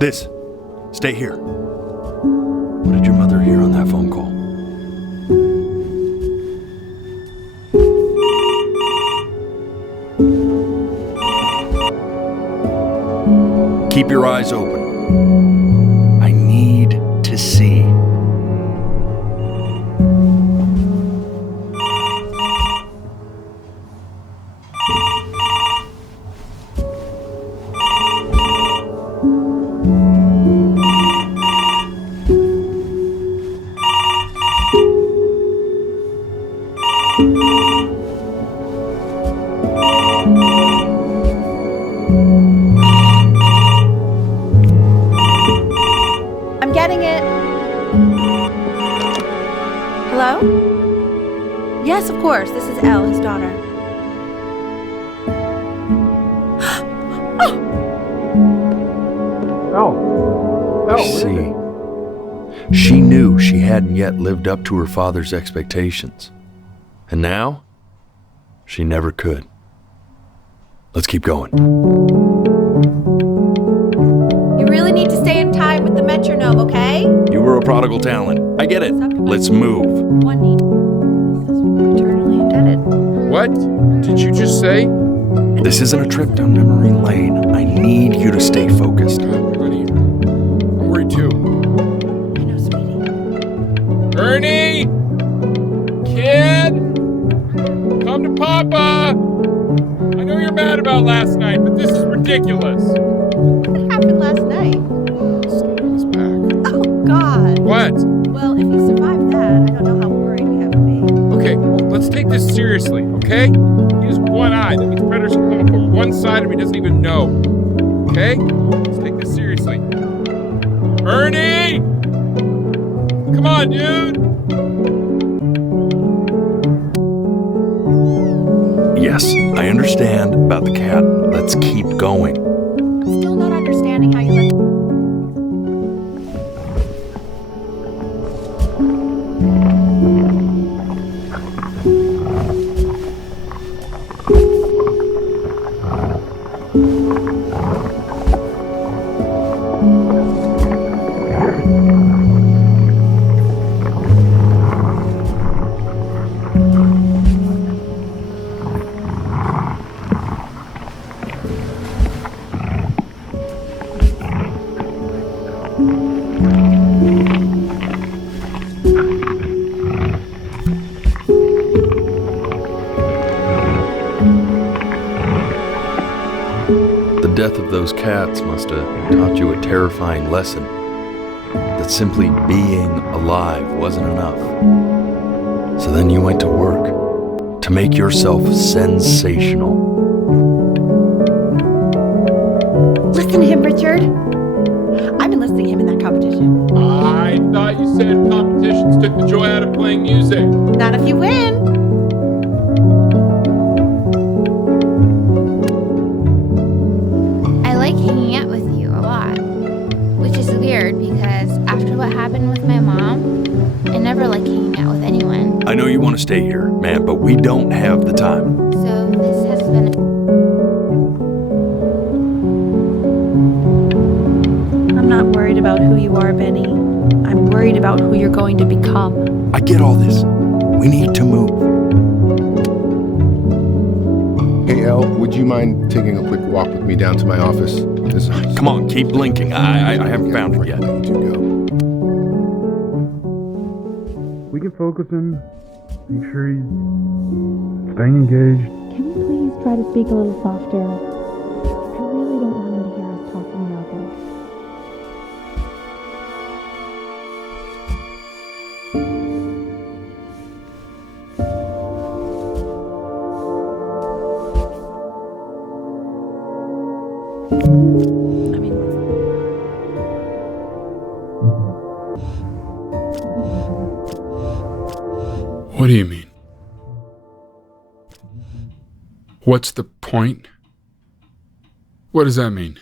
This. Stay here. What did your mother hear on that phone call? Keep your eyes open. I need to see. I'm getting it. Hello? Yes, of course. This is Elle, his daughter. See, she knew she hadn't yet lived up to her father's expectations. And now, she never could. Let's keep going. You really need to stay in time with the metronome, okay? You were a prodigal talent. I get it. Let's move. One need. This is eternally indebted. What did you just say? This isn't a trip down memory lane. I need you to stay focused. Honey, I'm worried too. I know, sweetie. Ernie! Kid! Come to Papa! I know you're mad about last night, but this is ridiculous. What happened last night? Stay on his back. Oh, God. What? Well, if he survived that, I don't know how worried we have to be. Okay, well, let's take this seriously, okay? He has one eye. That means predators can come up from one side and he doesn't even know. Okay? Let's take this seriously. Ernie! Come on, dude! Yes, I understand about the cat. Let's keep going. Still not understanding how you let... The death of those cats must have taught you a terrifying lesson. That simply being alive wasn't enough. So then you went to work to make yourself sensational. Listen to him, Richard. I'm enlisting him in that competition. I thought you said competitions took the joy out of playing music. Not if you win. I like hanging out with you a lot, which is weird because after what happened with my mom, I never like hanging out with anyone. I know you want to stay here, man, but we don't have the time. So this has been I'm not worried about who you are, Benny. I'm worried about who you're going to become. I get all this. We need to move. Hey, Elle, would you mind taking a quick walk with me down to my office? Come on, keep blinking. I haven't found it yet. I need to go. We can focus him, make sure he's staying engaged. Can we please try to speak a little softer? I really don't want him to hear us talking about this. I mean, What do you mean? What's the point? What does that mean?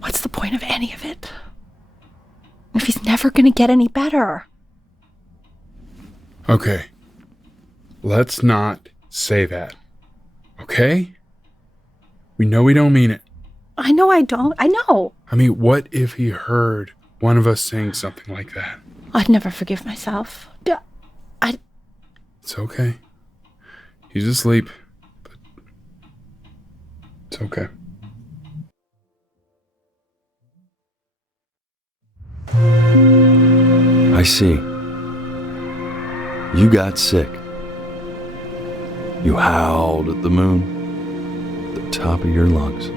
what's the point of any of it? If he's never gonna get any better. Okay. Let's not say that. Okay? We know we don't mean it. I know I don't. I know. I mean, what if he heard one of us saying something like that? I'd never forgive myself. It's okay. He's asleep, but it's okay. I see. You got sick. You howled at the moon, at the top of your lungs.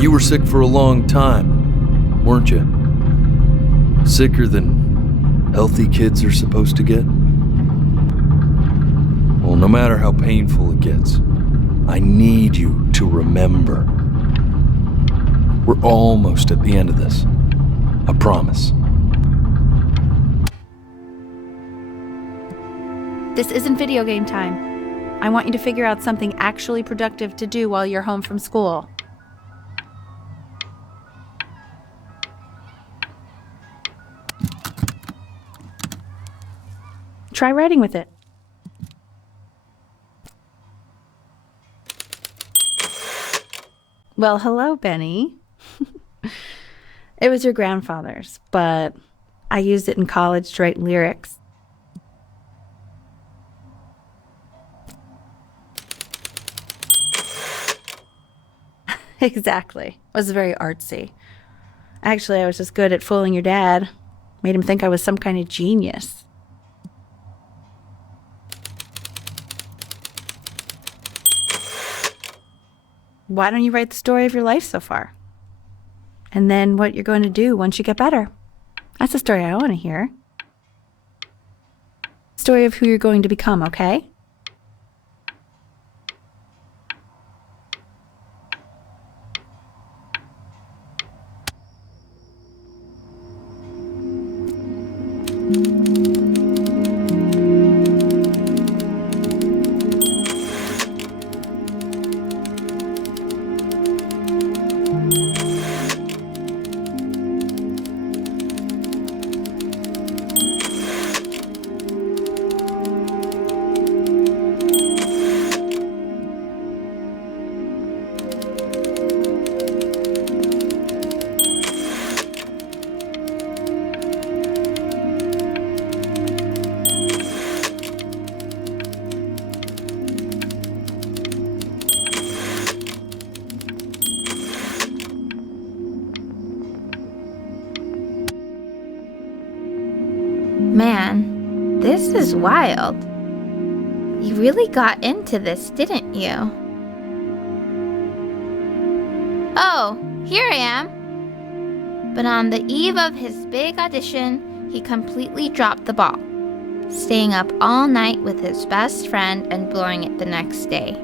You were sick for a long time, weren't you? Sicker than healthy kids are supposed to get? Well, no matter how painful it gets, I need you to remember. We're almost at the end of this. I promise. This isn't video game time. I want you to figure out something actually productive to do while you're home from school. Try writing with it. Well, hello, Benny. It was your grandfather's, but I used it in college to write lyrics. Exactly. It was very artsy. Actually, I was just good at fooling your dad. Made him think I was some kind of genius. Why don't you write the story of your life so far? And then what you're going to do once you get better. That's the story I want to hear. Story of who you're going to become, okay? Man, this is wild. You really got into this, didn't you? Oh, here I am. But on the eve of his big audition, he completely dropped the ball, staying up all night with his best friend and blowing it the next day.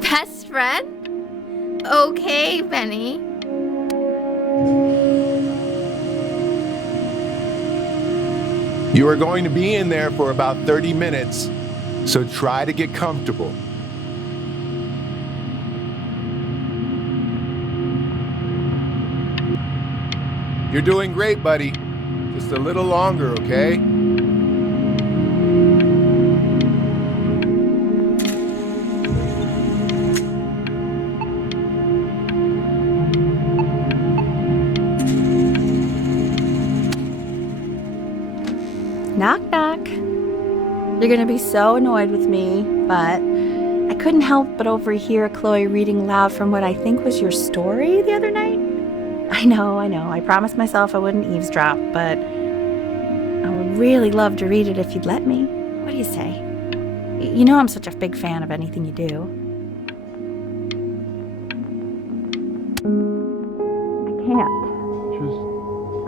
Best friend? Okay, Benny. You are going to be in there for about 30 minutes, so try to get comfortable. You're doing great, buddy. Just a little longer, okay? Knock, knock. You're gonna be so annoyed with me, but I couldn't help but overhear Chloe reading loud from what I think was your story the other night. I know. I promised myself I wouldn't eavesdrop, but I would really love to read it if you'd let me. What do you say? You know I'm such a big fan of anything you do. I can't. Just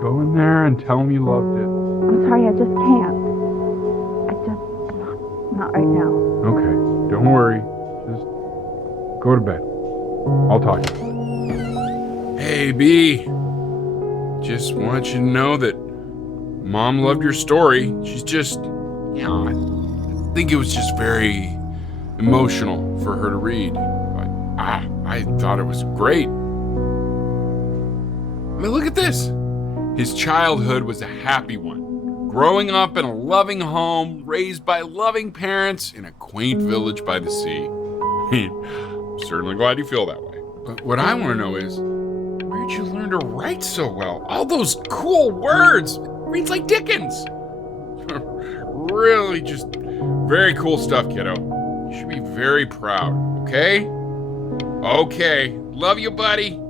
go in there and tell him you loved it. I'm sorry, I just can't. Not right now. Okay, don't worry. Just go to bed. I'll talk to you. Hey, B. Just want you to know that Mom loved your story. She's just, I think it was just very emotional for her to read. But I thought it was great. I mean, look at this. His childhood was a happy one. Growing up in a loving home, raised by loving parents in a quaint village by the sea. I'm certainly glad you feel that way. But what I want to know is, where'd you learn to write so well? All those cool words. Reads like Dickens. Really just very cool stuff, kiddo. You should be very proud, okay? Okay. Love you, buddy.